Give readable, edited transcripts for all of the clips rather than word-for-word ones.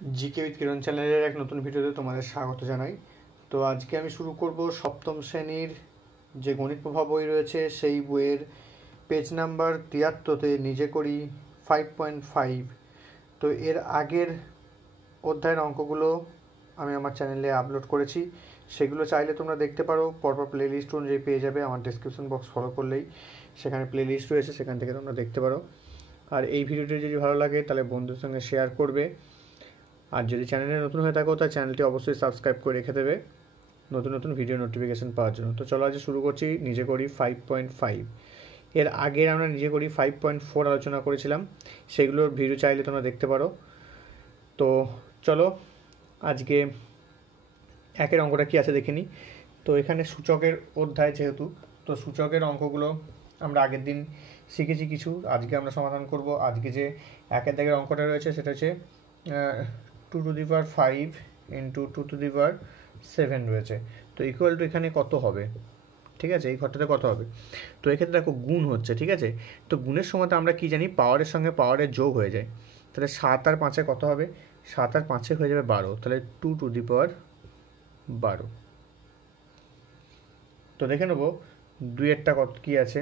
GK with কিরণ চ্যানেলের এক নতুন ভিডিওতে তোমাদের স্বাগত জানাই। তো আজকে আমি শুরু করব সপ্তম শ্রেণীর যে গণিত প্রভাব বই রয়েছে সেই বইয়ের পেজ নাম্বার 73-তে নিজে করি 5.5। তো এর আগের অধ্যায়ের অঙ্কগুলো আমি আমার চ্যানেলে আপলোড করেছি, সেগুলো চাইলে তোমরা দেখতে পারো। পরপর প্লে লিস্ট অনুযায়ী পেয়ে যাবে, আমার ডেসক্রিপশন বক্স ফলো করলেই সেখানে প্লে লিস্ট রয়েছে, সেখান থেকে তোমরা দেখতে পারো। আর এই ভিডিওটি যদি ভালো লাগে তাহলে বন্ধুদের সঙ্গে শেয়ার করবে, আর যদি চ্যানেলে নতুন হয়ে থাকো তাহলে চ্যানেলটি অবশ্যই সাবস্ক্রাইব করে রেখে দেবে নতুন নতুন ভিডিও নোটিফিকেশান পাওয়ার জন্য। তো চলো আজ শুরু করছি নিজে করি 5.5। এর আগে আমরা নিজে করি 5.4 আলোচনা করেছিলাম, সেগুলোর ভিডিও চাইলে তোমরা দেখতে পারো। তো চলো আজকে একের অঙ্কটা কী আছে দেখে নিই। তো এখানে সূচকের অধ্যায় যেহেতু, তো সূচকের অঙ্কগুলো আমরা আগের দিন শিখেছি কিছু, আজকে আমরা সমাধান করব। আজকে যে একের দাগের অঙ্কটা রয়েছে সেটা হচ্ছে 2^5 × 2^7 রয়েছে। তো ইকুয়াল টু এখানে কত হবে, ঠিক আছে, এই ঘরটাতে কত হবে। তো এক্ষেত্রে দেখো গুণ হচ্ছে, ঠিক আছে। তো গুণের সময় তো আমরা কি জানি, পাওয়ারের সঙ্গে পাওয়ারের যোগ হয়ে যায়। তাহলে 7 আর 5-এ কত হবে, 7 আর 5-এ হয়ে যাবে 12, তাহলে 2^12। তো দেখে নেবো দুইয়েরটা কত কী আছে,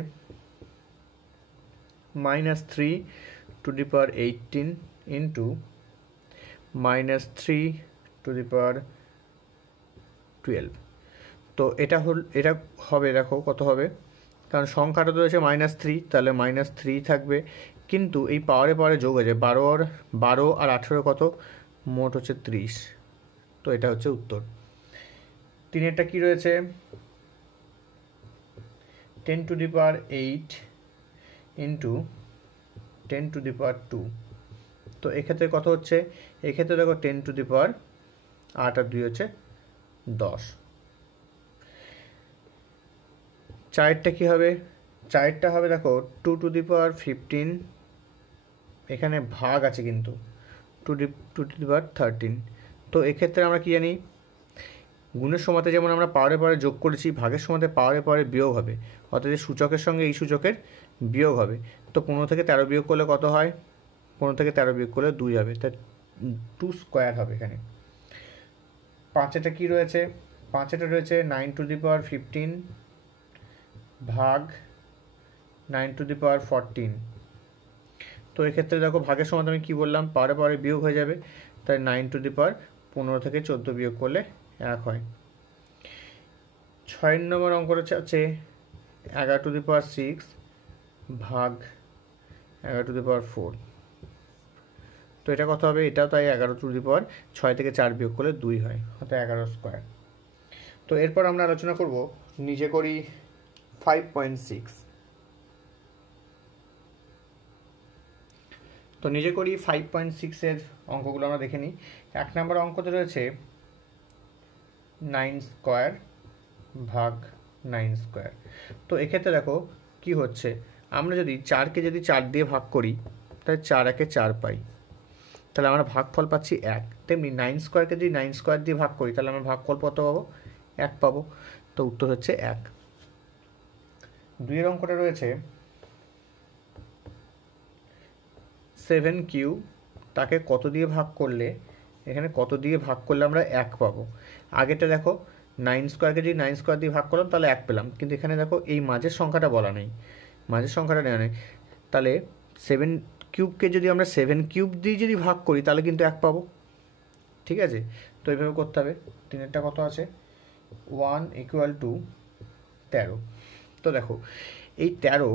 -3^18 × -3^12। তো এটা হবে, দেখো কত হবে, কারণ সংখ্যাটা তো রয়েছে -3, তাহলে -3 থাকবে, কিন্তু এই পাওয়ারে পাওয়ারে যোগ হয়ে যায়, 12 আর 18 কত, মোট হচ্ছে 30। তো এটা হচ্ছে উত্তর। তিনেরটা কী রয়েছে, 10^8 × 10^2। তো এক্ষেত্রে কত হচ্ছে, এক্ষেত্রে দেখো 10^8 আর 2 হচ্ছে 10। চারটা কী হবে, চারটা হবে দেখো 2^15, এখানে ভাগ আছে কিন্তু 2^13। তো এক্ষেত্রে আমরা কি জানি, গুণের সময়তে যেমন আমরা পাওয়ারে পাওয়ারে যোগ করেছি, ভাগের সময়তে পাওয়ারে পাওয়ারে বিয়োগ হবে, অর্থাৎ সূচকের সঙ্গে এই সূচকের বিয়োগ হবে। তো 15 থেকে 13 বিয়োগ করলে কত হয়, 15 থেকে 13 বিয়োগ করলে 2 হবে, তাই 2² হবে এখানে। পাঁচেটা কী রয়েছে, পাঁচেটা রয়েছে 9^15 ভাগ 9^14। তো এক্ষেত্রে দেখো ভাগের সময় আমি কী বললাম, পাওয়ারে পাওয়ারে বিয়োগ হয়ে যাবে, তাই 9^15 থেকে 14 বিয়োগ করলে 1 হয়। 6 নম্বর অঙ্কটা হচ্ছে 11^6 ভাগ 11^4। তো এটা কত হবে, এটাও তাই 11^6 থেকে 4 বিয়োগ করলে 2 হয়, অর্থাৎ 11²। তো এরপর আমরা আলোচনা করব নিজে করি 5.6। তো নিজে করি 5.6-এর অঙ্কগুলো আমরা দেখে নিই। 1 নম্বর অঙ্কতে রয়েছে 9² ভাগ 9²। তো এক্ষেত্রে দেখো কি হচ্ছে, আমরা যদি 4কে যদি 4 দিয়ে ভাগ করি তাহলে 4×1 4 পাই, তাহলে আমরা ভাগফল পাচ্ছি 1। তেমনি 9²কে যদি 9² দিয়ে ভাগ করি তাহলে আমরা ভাগফল কত পাবো, 1 পাবো। তো উত্তর হচ্ছে 1। 2-এর অঙ্কটা রয়েছে 7³ তাকে কত দিয়ে ভাগ করলে, এখানে কত দিয়ে ভাগ করলে আমরা 1 পাবো। আগেরটা দেখো 9²কে যদি 9² দিয়ে ভাগ করলাম তাহলে 1 পেলাম, কিন্তু এখানে দেখো এই মাঝের সংখ্যাটা বলা নেই, মাঝের সংখ্যাটা নেওয়া নেই। তাহলে 7³ যদি আমরা 7³ দিয়ে যদি ভাগ করি তাহলে কিন্তু 1 পাবো, ঠিক আছে। তো এইভাবে করতে হবে। 3-এরটা কত আছে, 1 = 13। তো দেখো এই 13,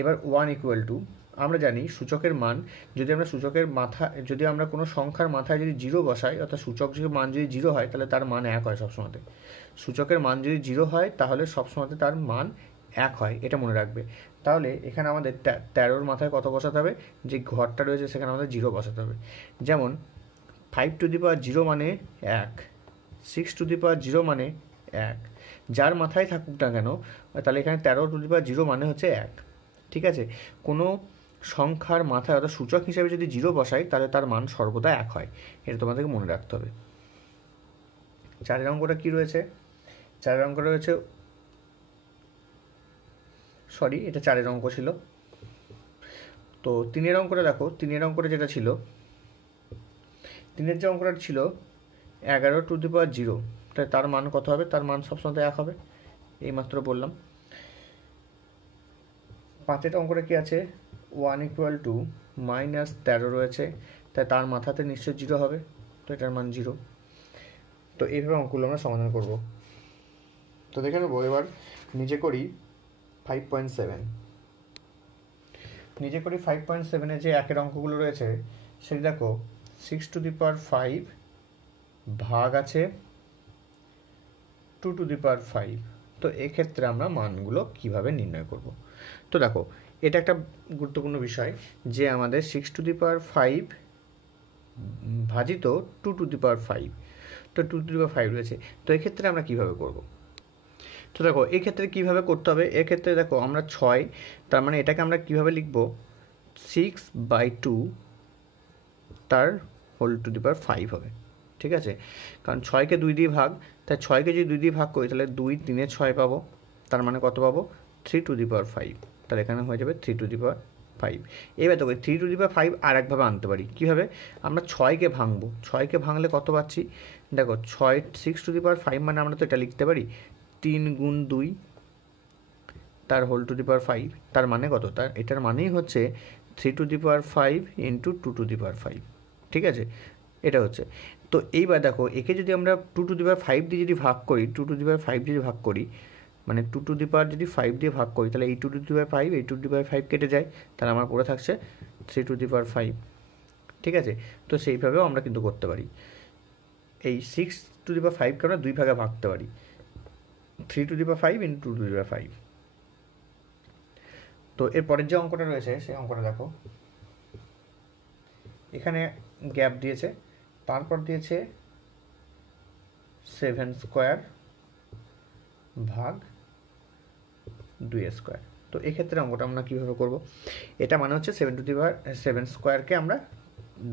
এবার 1 = আমরা জানি সূচকের মান, যদি আমরা সূচকের মাথায়, যদি আমরা কোনো সংখ্যার মাথায় যদি 0 বসাই, অর্থাৎ সূচক মান যদি 0 হয় তাহলে তার মান 1 হয় সবসময়তে। সূচকের মান যদি 0 হয় তাহলে সবসময়তে তার মান 1 হয়, এটা মনে রাখবে। তাহলে এখানে আমাদের 13-র মাথায় কত বসাতে হবে, যে ঘরটা রয়েছে সেখানে আমাদের 0 বসাতে হবে। যেমন 5^0 মানে 1, 6^0 মানে 1, যার মাথায় থাকুক না কেন, তাহলে এখানে 13^0 মানে হচ্ছে 1, ঠিক আছে। কোনো সংখ্যার মাথায় অর্থাৎ সূচক হিসাবে যদি 0 বসাই তাহলে তার মান সর্বদা 1 হয়, এটা তোমাদেরকে মনে রাখতে হবে। 4-এর অঙ্কটা কী রয়েছে, 4-এর অঙ্কটা রয়েছে, সরি এটা 4-এর অঙ্ক ছিল। তো 3-এর অঙ্কটা দেখো, 3-এর অঙ্কটা যেটা ছিল তিনের যে অঙ্কটা ছিল 11⁻0, তাই তার মান কত হবে? তার মান সবসময় 1 হবে, এইমাত্র বললাম। 5এর অঙ্কটা কি আছে? 1 = -13 রয়েছে, তাই তার মাথাতে নিশ্চয় 0 হবে, তো এটার মান 0। তো এইভাবে অঙ্কগুলো আমরা সমাধান করব। তো দেখে নেবো এবার নিজে করি 5.7। নিজে করি 5.7-এ যে একের অঙ্কগুলো রয়েছে সেটি দেখো 6⁵ ভাগ আছে 2⁵। তো এক্ষেত্রে আমরা মানগুলো কিভাবে নির্ণয় করব? তো দেখো এটা একটা গুরুত্বপূর্ণ বিষয় যে আমাদের 6⁵ ভাজিত 2⁵, তো 2⁵ রয়েছে, তো এক্ষেত্রে আমরা কিভাবে করব? তো দেখো এক্ষেত্রে কিভাবে করতে হবে, এক্ষেত্রে দেখো আমরা 6, তার মানে এটাকে আমরা কিভাবে লিখব? 6/2 তার হোল⁵ হবে, ঠিক আছে? কারণ 6কে 2 দিয়ে ভাগ, তাই 6কে যদি 2 দিয়ে ভাগ করি তাহলে 2 3-এ 6 পাবো, তার মানে কত পাবো? 3⁵। তাহলে এখানে হয়ে যাবে 3⁵। এবার দেখো 3⁵ আর একভাবে আনতে পারি, কীভাবে? আমরা 6কে ভাঙবো, 6কে ভাঙলে কত পাচ্ছি? দেখো 6⁵ মানে আমরা তো এটা লিখতে পারি 3 × 2 তার হোল⁵, তার মানে কত? তার এটার মানেই হচ্ছে 3⁵ ইন্টু 2⁵, ঠিক আছে? এটা হচ্ছে। তো এইবার দেখো একে যদি আমরা 2⁵ দিয়ে যদি ভাগ করি, 2⁵ যদি ভাগ করি, মানে 2⁵ যদি 5 দিয়ে ভাগ করি, তাহলে এই 2⁵, এই 2⁵ কেটে যায়, তাহলে আমার পড়ে থাকছে 3⁵, ঠিক আছে? তো সেইভাবেও আমরা কিন্তু করতে পারি। এই 6⁵কে আমরা 2 ভাগে ভাগতে পারি, 3⁵ ইন্টু 2⁵। তো এরপরের যে অঙ্কটা রয়েছে সেই অঙ্কটা দেখো, এখানে গ্যাপ দিয়েছে, তারপর দিয়েছে 7² ভাগ 2² তো এক্ষেত্রে অঙ্কটা আমরা কীভাবে করব? এটা মানে হচ্ছে 7² আমরা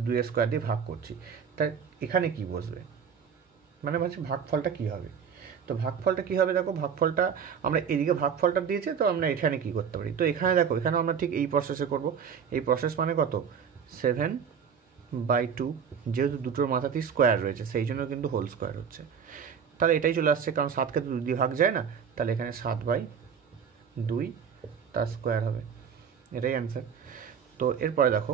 2² দিয়ে ভাগ করছি, তাই এখানে কি বসবে? মানে ভাবছি ভাগফলটা কী হবে? তো ভাগফলটা কী হবে? দেখো ভাগফলটা আমরা এদিকে ভাগফলটা দিয়েছে, তো আমরা এখানে কি করতে পারি? তো এখানে দেখো এখানে আমরা ঠিক এই প্রসেসে করব। এই প্রসেস মানে কত? 7/2, যেহেতু দুটোর মাথাতেই স্কোয়ার রয়েছে সেই জন্য কিন্তু হোল স্কোয়ার হচ্ছে, তাহলে এটাই চলে আসছে, কারণ 7কে তো 2 দিয়ে ভাগ যায় না, তাহলে এখানে 7/2 তার স্কোয়ার হবে, এটাই অ্যান্সার। তো এরপরে দেখো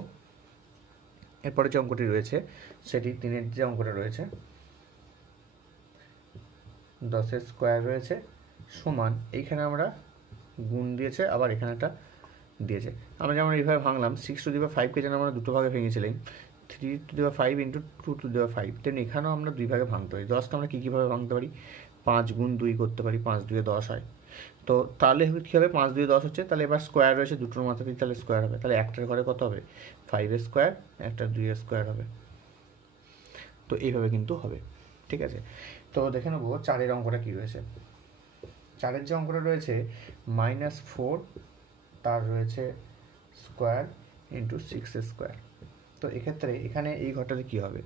এরপরে যে অঙ্কটি রয়েছে সেটি 3-এর যে অঙ্কটা রয়েছে 10² রয়েছে সমান, এইখানে আমরা গুণ দিয়েছে, আবার এখানে একটা দিয়েছে। আমরা যেমন এইভাবে ভাঙলাম 6⁵কে যেন আমরা দুটো ভাগে ভেঙেছিলাম 3⁵ ইন্টু 2⁵, তেমনি এখানেও আমরা 2 ভাগে ভাঙতে পারি। 10কে আমরা কীভাবে ভাঙতে পারি? 5 × 2 করতে পারি, 5 × 2 = 10 হয়। তো তাহলে কী হবে? 5 × 2 = 10 হচ্ছে, তাহলে এবার স্কোয়ার রয়েছে দুটোর মাথাতেই, তাহলে স্কোয়ার হবে, তাহলে একটার ঘরে কত হবে? 5² একটা 2² হবে। তো এইভাবে কিন্তু হবে, ঠিক আছে? তো দেখে নেবো 4-এর অঙ্কটা কী রয়েছে। 4-এর যে অঙ্কটা রয়েছে -4 তার রয়েছে স্কোয়ার ইন্টু 6² তো এক্ষেত্রে এখানে এই ঘরটাতে কী হবে?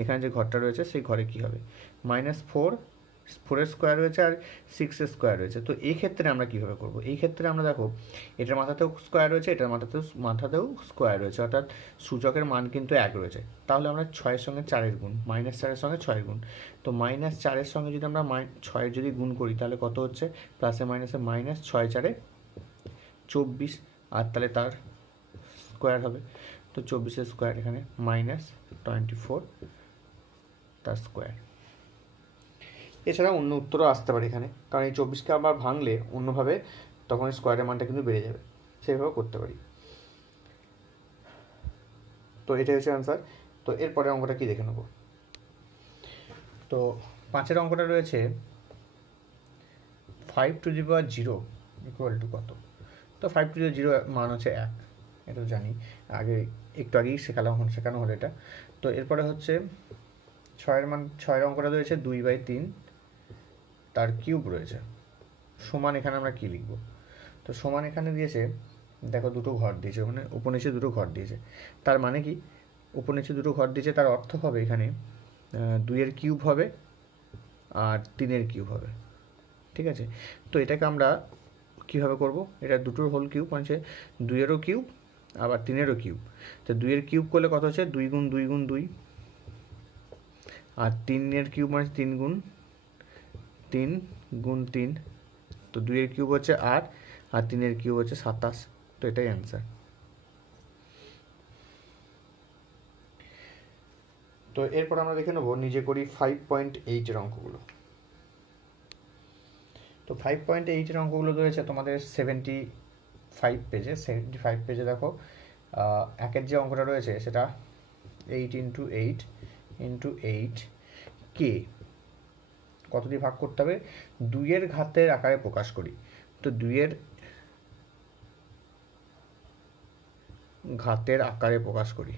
এখানে যে ঘরটা রয়েছে সেই ঘরে কী হবে? -4 স্কোয়ার রয়েছে আর 6² রয়েছে, তো এই ক্ষেত্রে আমরা কীভাবে করব? এই ক্ষেত্রে আমরা দেখো এটার মাথাতেও স্কোয়ার রয়েছে, এটার মাথাতেও স্কোয়ার রয়েছে, অর্থাৎ সূচকের মান কিন্তু 1 রয়েছে, তাহলে আমরা 6-এর সঙ্গে 4-এর গুণ, -4-এর সঙ্গে 6-এর গুণ, তো -4-এর সঙ্গে যদি আমরা 6 যদি গুণ করি তাহলে কত হচ্ছে? প্লাসে মাইনাসে -6×4 = 24, আর তাহলে তার স্কোয়ার হবে, তো 24-এর স্কোয়ার এখানে -24 তার স্কোয়ার। এছাড়া অন্য উত্তরও আসতে পারে এখানে, কারণ এই 24কে আবার ভাঙলে অন্যভাবে তখন স্কোয়ারের মানটা কিন্তু বেড়ে যাবে, সেইভাবে করতে পারি। তো এটাই হচ্ছে অ্যান্সার। তো এরপরে অঙ্কটা কি দেখে নেব। তো 5-এর অঙ্কটা রয়েছে 5⁵ = কত? তো 5⁵ মান হচ্ছে 1, এটা জানি, আগে একটু আগেই শেখানো হলো এটা। তো এরপরে হচ্ছে 6-এর অঙ্কটা রয়েছে 2/3 তার কিউব রয়েছে সমান, এখানে আমরা কি লিখব? তো সমান এখানে দিয়েছে, দেখো দুটো ঘর দিয়েছে, মানে উপর নিচে দুটো ঘর দিয়েছে, তার মানে কি? উপর নিচে দুটো ঘর দিয়েছে, তার অর্থ হবে এখানে 2-এর কিউব হবে আর 3-এর কিউব হবে, ঠিক আছে? তো এটাকে আমরা কীভাবে করব? এটা দুটোর হোল কিউব, মানে 2-এরও কিউব আবার 3-এরও কিউব, তো 2-এর কিউব করলে কত হচ্ছে? 2 × 2 × 2, আর 3-এর কিউব মানে 3 গুণ 3, তো 2-এর কিউব হচ্ছে 8, আর 3-এর কিউব হচ্ছে 27, তো এটাই অ্যান্সার। তো এরপর আমরা দেখে নেবো নিজে করি 5.8-এর অঙ্কগুলো। তো 5.8-এর অঙ্কগুলো রয়েছে তোমাদের 75 পেজে। 75 পেজে দেখো একের যে অঙ্কটা রয়েছে সেটা 8 ইন্টু 8 ইন্টু 8 কে কত দিয়ে ভাগ করতে হবে, 2-এর ঘাতের আকারে প্রকাশ করি। তো 2-এর ঘাতের আকারে প্রকাশ করি।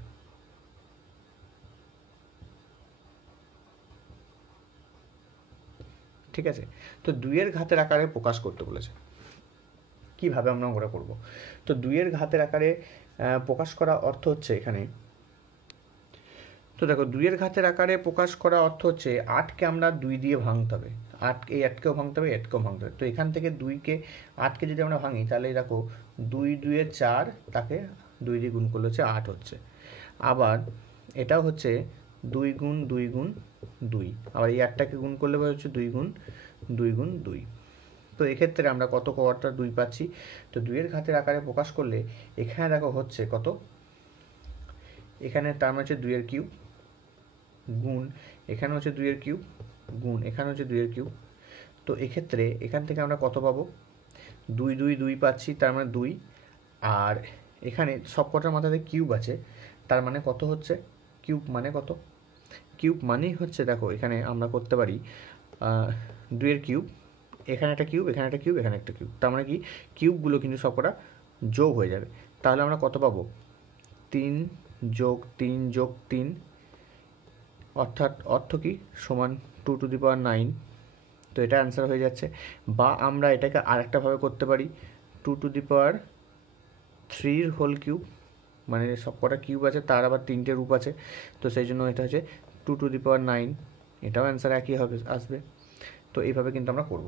ঠিক আছে, তো 2-এর ঘাতের আকারে প্রকাশ করতে বলেছে। কিভাবে আমরা অঙ্কটা করব? তো 2-এর ঘাতের আকারে প্রকাশ করা অর্থ হচ্ছে এখানে, তো দেখো 2-এর ঘাতের আকারে প্রকাশ করা অর্থ হচ্ছে 8কে আমরা 2 দিয়ে ভাঙতে হবে, 8কেও ভাঙতে হবে, 8কেও ভাঙতে হবে। তো এখান থেকে 8কে যদি আমরা ভাঙি তাহলে দেখো 2 4, তাকে 2 দিয়ে গুণ করলে হচ্ছে 8 হচ্ছে। আবার এটাও হচ্ছে 2 গুণ 2 গুণ 2, আবার এই 8টাকে গুণ করলে হচ্ছে 2 গুণ 2 গুণ 2। তো এক্ষেত্রে আমরা কত কটা 2 পাচ্ছি। তো 2-এর ঘাতের আকারে প্রকাশ করলে এখানে দেখো হচ্ছে কত, এখানে তার মানে হচ্ছে 2-এর কিউব গুণ এখানে হচ্ছে 2-এর কিউব গুণ এখানে হচ্ছে 2-এর কিউব। তো এক্ষেত্রে এখান থেকে আমরা কত পাবো, 2 পাচ্ছি, তার মানে 2, আর এখানে সব কটার মাথাতে কিউব আছে, তার মানে কত হচ্ছে, কিউব মানে কত, কিউব মানেই হচ্ছে দেখো এখানে আমরা করতে পারি 2-এর কিউব, এখানে একটা কিউব, এখানে একটা কিউব, এখানে একটা কিউব, তার মানে কি কিউবগুলো কিন্তু সব কটা যোগ হয়ে যাবে। তাহলে আমরা কত পাবো, 3 যোগ 3 যোগ 3, অর্থ কি সমান 2 টু দি পাওয়ার 9। তো এটা অ্যান্সার হয়ে যাচ্ছে। বা আমরা এটাকে আরেকটাভাবে করতে পারি, 2 to the power 3 whole cube, মানে সব কটা কিউব আছে তার আবার 3টে রূপ আছে, তো সেই জন্য এটা হচ্ছে 2 টু দি পাওয়ার 9, এটাও অ্যান্সার একই হবে আসবে। তো এইভাবে কিন্তু আমরা করব।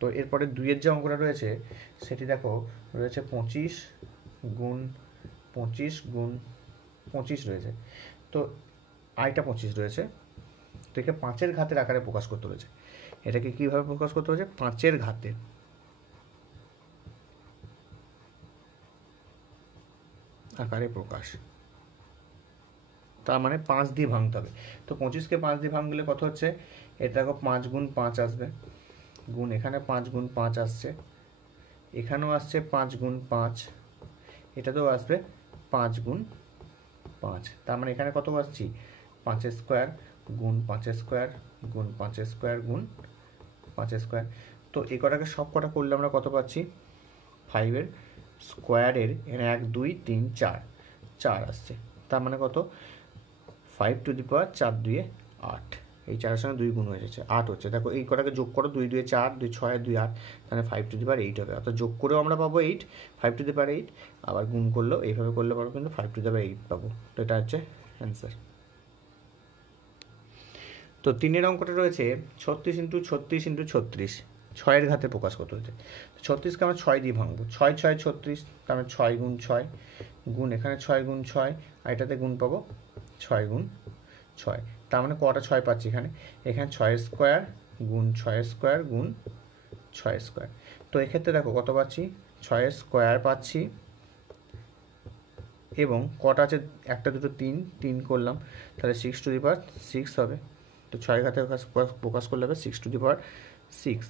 তো এরপরে 2-এর যে অঙ্কটা রয়েছে সেটি দেখো রয়েছে 25 গুণ 25 গুণ 25 রয়েছে। তো আইটা 25 রয়েছে, তো একে 5-এর ঘাতের আকারে প্রকাশ করতে হয়েছে। এটাকে কীভাবে প্রকাশ করতে হয়েছে, 5-এর ঘাতের আকারে প্রকাশ, তার মানে 5 দিয়ে ভাঙতে হবে। তো 25কে 5 দিয়ে ভাঙলে কত হচ্ছে, এটা দেখো 5 গুণ 5 আসবে, গুণ এখানে 5 গুণ 5 আসছে, এখানেও আসছে 5 গুণ 5, এটাতেও আসবে 5 গুণ 5, তার মানে এখানে কত আসছি, 5 স্কোয়ার গুণ 5 স্কোয়ার গুণ 5 স্কোয়ার গুণ 5 স্কোয়ার। তো এই কটাকে সব কটা করলে আমরা কত পাচ্ছি, 5-এর স্কোয়ারের এখানে 1 2 3 4 4 আসছে, তার মানে কত, 5 টু দি পাওয়ার 4 2 8, এই 4-এর সঙ্গে 2 গুণ হয়ে যাচ্ছে 8 হচ্ছে। দেখো এই কটাকে যোগ করো, 2 2 4 2 6 2 8, তাহলে 5 টু দি পাওয়ার 8 হবে। অর্থাৎ যোগ করেও আমরা পাবো 8, 5 টু দি পাওয়ার 8, আবার গুণ করলেও এইভাবে করলে পাবো কিন্তু 5 টু দি পাওয়ার 8 পাবো। তো এটা হচ্ছে অ্যান্সার। তো 3-এর অঙ্কটা রয়েছে 36 ইন্টু 36 ইন্টু 36, 6-এর ঘাতে প্রকাশ করতে হয়েছে। 36কে আমরা 6 দিয়ে ভাঙবো, 6 6 36, তার মানে 6 গুণ 6 গুণ এখানে 6 গুণ 6, আর এটাতে গুণ পাবো 6 গুণ 6, তার মানে কটা 6 পাচ্ছি এখানে, এখানে 6 স্কোয়ার গুণ 6 স্কোয়ার গুণ 6 স্কোয়ার। তো এক্ষেত্রে দেখো কত পাচ্ছি, 6 স্কোয়ার পাচ্ছি, এবং কটা আছে, একটা দুটো 3 করলাম, তাহলে 6 টু দি পাওয়ার 6 হবে। তো 6 ঘাতে প্রকাশ করলে হবে 6 টু দি পাওয়ার 6।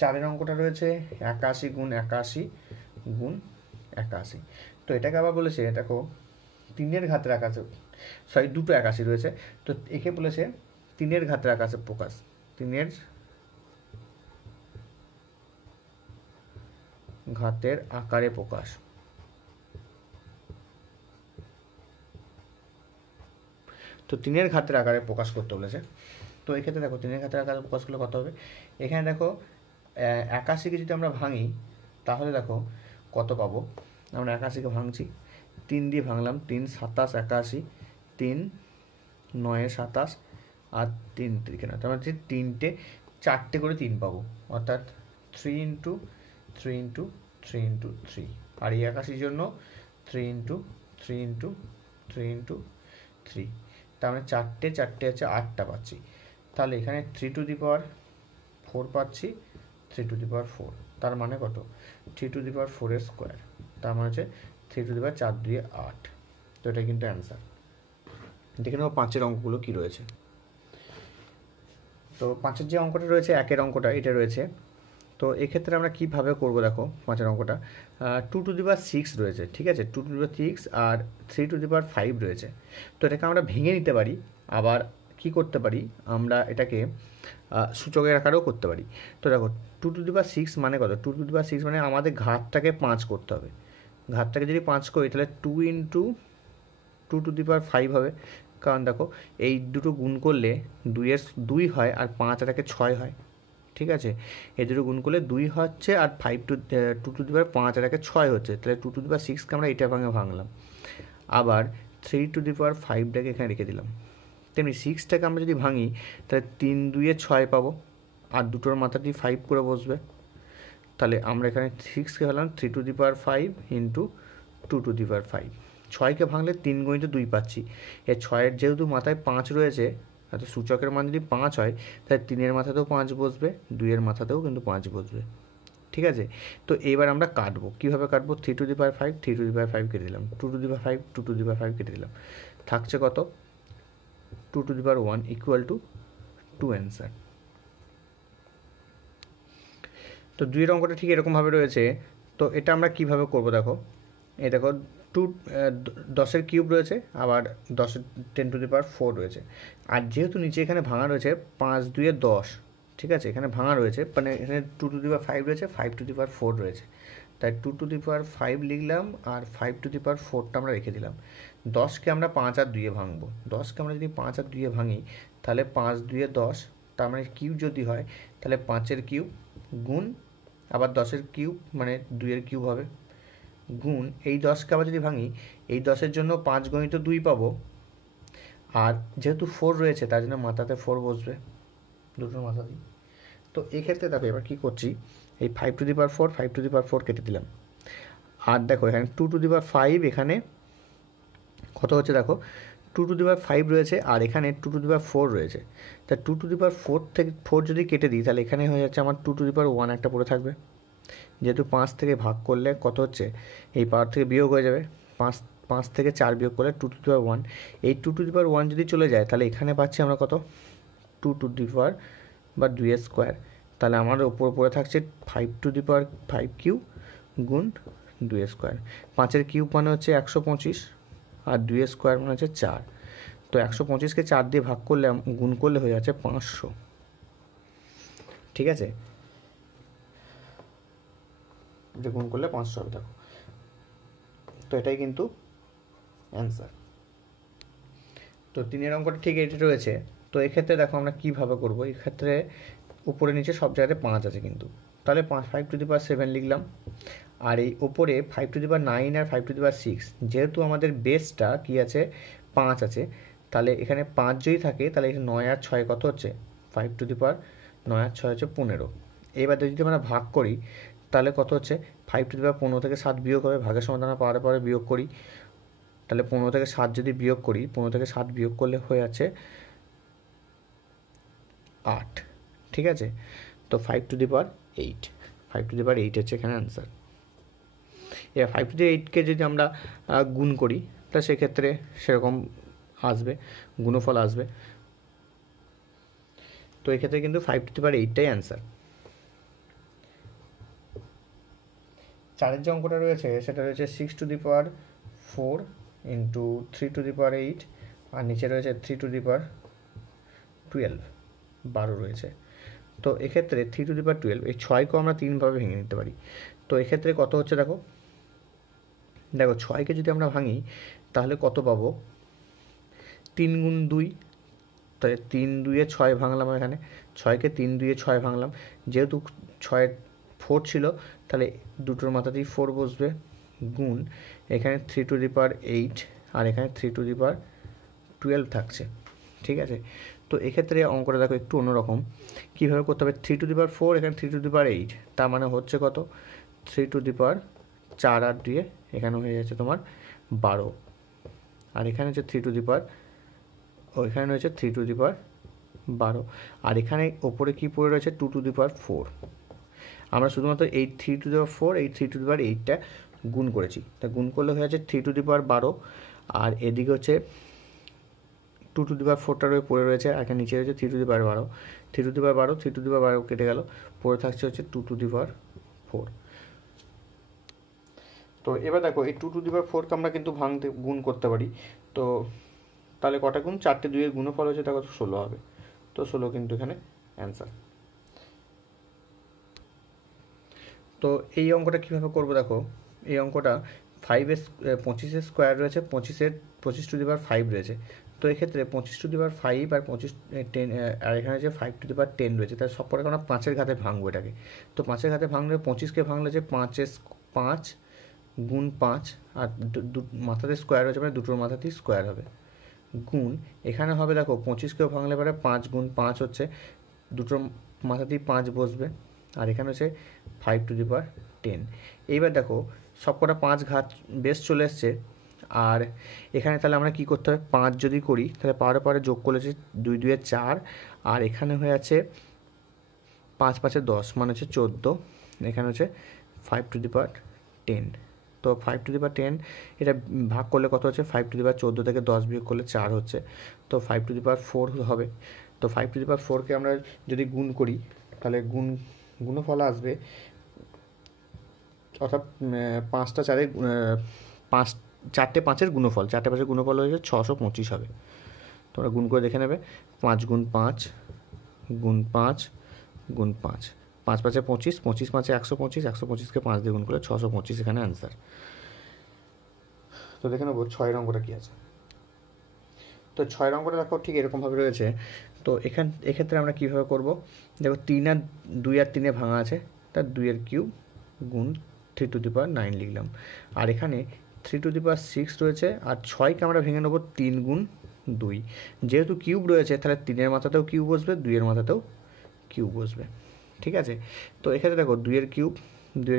4-এর অঙ্কটা রয়েছে 81 গুণ 81 গুণ 81। তো এটাকে আবার বলেছে দেখো 3-এর ঘাতের আকাশে, সরি দুটো 81 রয়েছে, তো একে বলেছে 3-এর ঘাতের আকাশে প্রকাশ, 3-এর ঘাতের আকারে প্রকাশ। তো 3-এর ঘাতের আকারে প্রকাশ করতে বলেছে। তো এক্ষেত্রে দেখো 3-এর ঘাতের আকারে প্রকাশ করলে কত হবে, এখানে দেখো 81কে যদি আমরা ভাঙি তাহলে দেখো কত পাবো, আমরা 81কে ভাঙছি, 3 দিয়ে ভাঙলাম, 3 27 81, 3 9 27, আর 3 3 তার মানে 3টে 4টে করে 3 পাবো, অর্থাৎ 3 ইন্টু 3 ইন্টু 3 ইন্টু 3, আর এই 81 জন্য 3 ইন্টু 3 ইন্টু 3 ইন্টু 3 3, তার মানে চারটে চারটে হচ্ছে 8টা পাচ্ছি। তাহলে এখানে 3 টু দি পাওয়ার 4 পাচ্ছি, 3 টু দি পাওয়ার 4, তার মানে কত 3 টু দি পাওয়ার 4 এর স্কোয়ার, তার মানে হচ্ছে 3 টু দি পাওয়ার 4 2 8। তো এটা কিন্তু অ্যান্সার। দেখে নেবো 5-এর অঙ্কগুলো কী রয়েছে। তো 5-এর যে অঙ্কটা রয়েছে, 1-এর অঙ্কটা এটা রয়েছে। তো এক্ষেত্রে আমরা কীভাবে করবো দেখো, 5-এর অঙ্কটা 2 টু দি পাওয়ার 6 রয়েছে, ঠিক আছে, 2 to the power 6 R 3 to the power 5 রয়েছে। তো এটাকে আমরা ভেঙে নিতে পারি, আবার কি করতে পারি আমরা এটাকে সূচকের আকারেও করতে পারি। তো দেখো 2 টু দি পাওয়ার 6 মানে কত, 2 টু দি পাওয়ার 6 মানে আমাদের ঘাতটাকে 5 করতে হবে। ঘাতটাকে যদি 5 করি তাহলে 2 ইন্টু 2 টু দি পাওয়ার 5 হবে, কারণ দেখো এই দুটো গুণ করলে 2 হয় আর 5 আর 6 হয়, ঠিক আছে, এই দুটো গুণ করলে 2 হচ্ছে আর 2 টু দি পাওয়ার 5 আর 6 হচ্ছে, তাহলে 2 টু দি পাওয়ার 6কে আমরা এটা ভাঙলাম, আবার 3 টু দি পাওয়ার 5টাকে এখানে রেখে দিলাম। তেমনি 6টাকে আমরা যদি ভাঙি তাহলে 3 2 6 পাবো, আর দুটোর মাথাতেই 5 করে বসবে, তাহলে আমরা এখানে 6কে হলাম 3 to the power 5 into 2 to the power 5। 6কে ভাঙলে 3 গুণিত 2 পাচ্ছি, এর 6-এর যেহেতু মাথায় 5 রয়েছে, অর্থাৎ সূচকের মান যদি 5 হয় তাহলে 3-এর মাথাতেও 5 বসবে, 2-এর মাথাতেও কিন্তু 5 বসবে, ঠিক আছে। তো এবার আমরা কাটবো, কীভাবে কাটবো, 3 to the power 5, 3 to the power 5 কেটে দিলাম, 2 to the power 5, 2 to the power 5 কেটে দিলাম, থাকছে কত 2 to the power 1 equal to 2 answer. তো 2-এর অঙ্কটা ঠিক এরকমভাবে রয়েছে। তো এটা আমরা কিভাবে করব দেখো, এই দেখো 10-এর কিউব রয়েছে, আবার 10 টু দি পাওয়ার 4 রয়েছে, আর যেহেতু নিচে এখানে ভাঙা রয়েছে 5 2 10, ঠিক আছে, এখানে ভাঙা রয়েছে মানে এখানে 2 টু দি পাওয়ার 5 রয়েছে, 5 টু দি পাওয়ার 4 রয়েছে, তাই 2 টু দি পাওয়ার 5 লিখলাম আর 5 টু দি পাওয়ার 4টা আমরা রেখে দিলাম। 10কে আমরা 5 আর 2 ভাঙবো, 10কে আমরা যদি 5 আর 2 ভাঙি তাহলে 5 2 10, তার মানে কিউব যদি হয় তাহলে 5-এর কিউব গুণ আবার 10-এর কিউব মানে 2-এর কিউব হবে, গুণ এই 10কে আবার যদি ভাঙি এই 10-এর জন্য 5 গুণিত 2 পাবো, আর যেহেতু 4 রয়েছে তার জন্য মাথাতে 4 বসবে দুটোর মাথাতেই। তো এক্ষেত্রে দেখো এবার কী করছি, এই 5 two the power 4, 5 two the power 4 কেটে দিলাম, আর দেখো এখানে 2 টু দি পাওয়ার 5, এখানে কত হচ্ছে দেখো 2 টু দি পাওয়ার 5 রয়েছে আর এখানে 2 টু দি পাওয়ার 4 রয়েছে, তা 2 টু দি পাওয়ার 4 থেকে 4 যদি কেটে দিই তাহলে এখানে হয়ে যাচ্ছে আমার 2 টু দি পাওয়ার 1 একটা পড়ে থাকবে, যেহেতু 5 থেকে ভাগ করলে কত হচ্ছে এই পাওয়ার থেকে বিয়োগ হয়ে যাবে, 5 থেকে 4 বিয়োগ করলে 2 টু দি পাওয়ার 1, এই 2 টু দি পাওয়ার 1 যদি চলে যায় তাহলে এখানে পাচ্ছি আমরা কত 2 টু দি পাওয়ার বা 2 স্কোয়ার, তাহলে আমার ওপর পড়ে থাকছে 5 টু দি পাওয়ার 5 কিউব গুণ 2 স্কোয়ার। 5-এর কিউব মানে হচ্ছে 125 আর 2 স্কোয়ার মানে হচ্ছে 4, তো 125কে 4 দিয়ে ভাগ করলে গুণ করলে হয়ে যাচ্ছে 500, ঠিক আছে, এটা গুণ করলে 500 হবে দেখো। তো এটাই কিন্তু অ্যান্সার। তো 3-এর অঙ্কটা ঠিক এটা রয়েছে। তো এক্ষেত্রে দেখো আমরা কীভাবে করবো, এক্ষেত্রে উপরে নিচে সব জায়গাতে 5 আছে কিন্তু, তাহলে 5 টু দি পাওয়ার 7 লিখলাম, আর এই ওপরে 5 two the power 9 R 5 two the পাওয়ার 6, যেহেতু আমাদের বেসটা কী আছে 5 আছে, তাহলে এখানে 5 যদি থাকে তাহলে এখানে 9 আর 6 কত হচ্ছে 5 টু দি পাওয়ার 9 আর 6 হচ্ছে 15। এবার যদি আমরা ভাগ করি তাহলে কত হচ্ছে 5 টু দি পাওয়ার 15 থেকে 7 বিয়োগ হবে, ভাগের সমাধান পাওয়ার পরে বিয়োগ করি, তাহলে 15 থেকে 7 যদি বিয়োগ করি 15 থেকে 7 বিয়োগ করলে হয়ে যাচ্ছে 8, ঠিক আছে। তো 5 two the power 8, 5 two the power 8 হচ্ছে এখানে অ্যান্সার। এবার 5 টু দি 8কে যদি আমরা গুণ করি তাহলে সেক্ষেত্রে সেরকম আসবে, গুণফল আসবে। তো এক্ষেত্রে কিন্তু 5 টু দি পাওয়ার 8টাই অ্যান্সার। 4-এর যে অঙ্কটা রয়েছে সেটা রয়েছে 6 to the power 4 into 3 to the power 8, আর নিচে রয়েছে 3 টু দি পাওয়ার 12, 12 রয়েছে। তো এক্ষেত্রে 3 টু দি পাওয়ার 12, এই 6কেও আমরা 3ভাবে ভেঙে নিতে পারি। তো এক্ষেত্রে কত হচ্ছে দেখো, 6কে যদি আমরা ভাঙি তাহলে কত পাবো 3 গুণ 2, তাহলে 3 2 6 ভাঙলাম, এখানে 6কে 3 2 6 ভাঙলাম, যেহেতু 6 4 ছিল তাহলে দুটোর মাথাতেই 4 বসবে, গুণ এখানে 3 টু দি পাওয়ার 8 আর এখানে 3 টু দি পাওয়ার 12 থাকছে, ঠিক আছে। তো এক্ষেত্রে অঙ্কটা দেখো একটু অন্যরকম, কীভাবে করতে হবে, 3 টু দি পাওয়ার 4 এখানে 3 টু দি পাওয়ার 8, তার মানে হচ্ছে কত 3 টু দি পাওয়ার 4 আর 2 এখানে হয়ে যাচ্ছে তোমার 12, আর এখানে হচ্ছে 3 টু দি পাওয়ার ওইখানে রয়েছে 3^12, আর এখানে ওপরে কি পড়ে রয়েছে 2^4। আমরা শুধুমাত্র এই 3^4 এই 3^8টা গুণ করেছি, তা গুণ করলে হয়ে যাচ্ছে 3^12, আর এদিকে হচ্ছে 2^4টা পড়ে রয়েছে, আর এখানে নিচে রয়েছে 3^12, 3^12 কেটে গেল, পড়ে থাকছে হচ্ছে 2^4। তো এবার দেখো এই 2^4কে আমরা কিন্তু ভাঙতে গুণ করতে পারি। তো তাহলে কটা গুণ, 4টে 2-এর গুণফল হচ্ছে দেখো 16 হবে। তো 16 কিন্তু এখানে অ্যান্সার। তো এই অঙ্কটা কীভাবে করবো দেখো, এই অঙ্কটা 25 স্কোয়ার রয়েছে, 25^5 রয়েছে। তো এক্ষেত্রে 25^5 আর 10 আর এখানে যে 5^10 রয়েছে, তার সব কটা আমরা 5-এর ঘাতে ভাঙবো এটাকে। তো 5-এর ঘাতে ভাঙলে 25কে ভাঙলে যে 5 গুণ 5, আর মাথাতে স্কোয়ার রয়েছে মানে দুটোর মাথাতেই স্কোয়ার হবে, গুণ এখানে হবে দেখো 25কেও ভাঙলে পরে 5 গুণ 5 হচ্ছে, দুটোর মাথাতেই 5 বসবে, আর এখানে হচ্ছে 5^10। এইবার দেখো সব কটা 5 ঘাত বেশ চলে এসছে, আর এখানে তাহলে আমরা কী করতে হবে, 5 যদি করি তাহলে পরে যোগ করলে হচ্ছে 2×2 4, আর এখানে হয়ে আছে 5×5 10 মানে হচ্ছে 14, এখানে হচ্ছে 5^10। তো 5^10 এটা ভাগ করলে কত হচ্ছে, 5^14 থেকে 10 বিয়োগ করলে 4 হচ্ছে, তো 5^4 হবে। তো 5^4কে আমরা যদি গুণ করি তাহলে গুণফল আসবে, অর্থাৎ 4টে 5-এর গুণফল, 4টে 5-এর গুণফল হচ্ছে 625 হবে। তোমরা গুণ করে দেখে নেবে, 5 গুণ 5 গুণ 5 গুণ 5, 5×5 25, 25×5 125, 125কে 5 দিয়ে গুণ করলে 625 এখানে অ্যান্সার। তো দেখে নেবো 6 অঙ্কটা কী আছে। তো 6 অঙ্কটা দেখো ঠিক এরকমভাবে রয়েছে। তো এক্ষেত্রে আমরা কীভাবে করব, দেখো 3 আর 2 আর 3-এ ভাঙা আছে, তার 2-এর কিউব গুণ 3^9 লিখলাম, আর এখানে 3^6 রয়েছে, আর 6কে আমরা ভেঙে নেবো 3 গুণ 2, যেহেতু কিউব রয়েছে তাহলে 3-এর মাথাতেও কিউব বসবে, 2-এর মাথাতেও কিউব বসবে, ঠিক আছে। তো এক্ষেত্রে দেখো 2-এর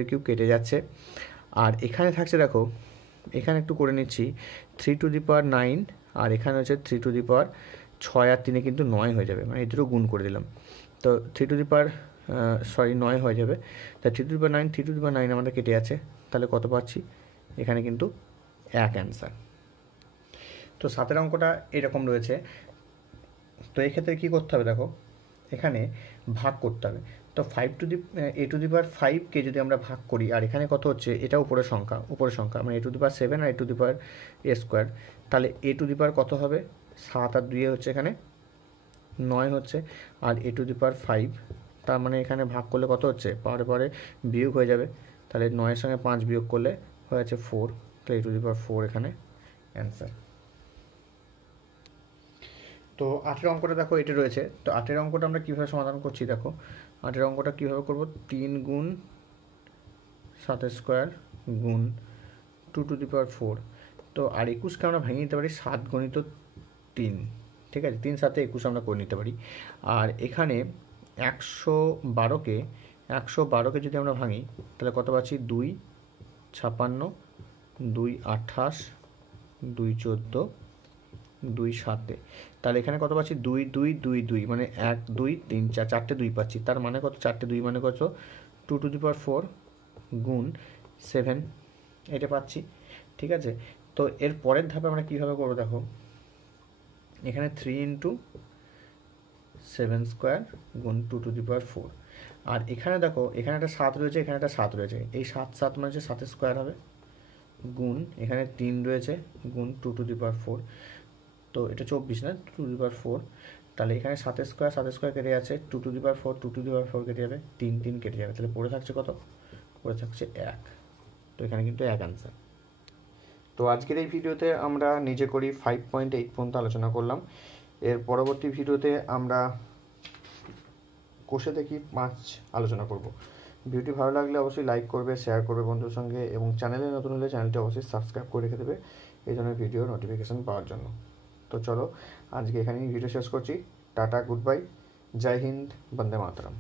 কিউব কেটে যাচ্ছে, আর এখানে থাকছে দেখো, এখানে একটু করে নিচ্ছি 3^9, আর এখানে হচ্ছে 3^6 আর 3-এ কিন্তু 9 হয়ে যাবে, মানে এই দুটো গুণ করে দিলাম, তো 9 হয়ে যাবে। তা 3^9 আমাদের কেটে আছে, তাহলে কত পাচ্ছি, এখানে কিন্তু 1 অ্যান্সার। তো 7-এর অঙ্কটা এরকম রয়েছে। তো এক্ষেত্রে কী করতে হবে দেখো, এখানে ভাগ করতে হবে। তো a^5কে যদি আমরা ভাগ করি, আর এখানে কত হচ্ছে, এটা উপরের সংখ্যা মানে a^7 আর a², তাহলে a² কত হবে, 7 আর 2 হচ্ছে এখানে 9 হচ্ছে, আর a^5 তার মানে এখানে ভাগ করলে কত হচ্ছে, পরে বিয়োগ হয়ে যাবে, তাহলে 9-এর সঙ্গে 5 বিয়োগ করলে হয়ে যাচ্ছে 4, তাহলে a^4 এখানে অ্যান্সার। তো 8-এর অঙ্কটা দেখো এটা রয়েছে। তো 8-এর অঙ্কটা আমরা কীভাবে সমাধান করছি দেখো, 8-এর অঙ্কটা কীভাবে করব, 3 গুণ 7² গুণ 2^4। তো আর 21কে আমরা ভেঙে নিতে পারি 7 × 3, ঠিক আছে, 3 7 21 আমরা করে নিতে পারি। আর এখানে 112কে যদি আমরা ভাঙি তাহলে কত পাচ্ছি, 2 56, 2 28, 2 14, 2 7, তাহলে এখানে কত পাচ্ছি, 2 2 2 2, মানে 1 2 3 4, 4টে 2 পাচ্ছি, তার মানে কত, 4টে 2 মানে কত, 2^4 গুণ 7, এটা পাচ্ছি, ঠিক আছে। তো এর পরের ধাপে আমরা কীভাবে করবো দেখো, এখানে 3 × 7² গুণ 2^4, আর এখানে দেখো এখানে একটা 7 রয়েছে, এখানে একটা 7 রয়েছে, এই 7 7 মানে হচ্ছে 7² হবে, গুণ এখানে 3 রয়েছে গুণ 2^4, তো এটা 24 না, 2^4, তাহলে এখানে 7² কেটে যাচ্ছে, 2^4 কেটে যাবে, 3 3 কেটে যাবে, তাহলে পড়ে থাকছে কত, পড়ে থাকছে 1, তো এখানে কিন্তু 1 অ্যান্সার। তো আজকের এই ভিডিওতে আমরা নিজে করি 5.8 পর্যন্ত আলোচনা করলাম। এর পরবর্তী ভিডিওতে আমরা কোষে দেখি 5 আলোচনা করব। ভিডিওটি ভালো লাগলে অবশ্যই লাইক করবে, শেয়ার করবে বন্ধুর সঙ্গে, এবং চ্যানেলে নতুন হলে চ্যানেলটি অবশ্যই সাবস্ক্রাইব করে রেখে দেবে এই ধরনের ভিডিও নোটিফিকেশান পাওয়ার জন্য। তো চলো আজকে এখানেই ভিডিও শেষ করছি। টাটা, গুড বাই, জয় হিন্দ, বন্দে মাতরম।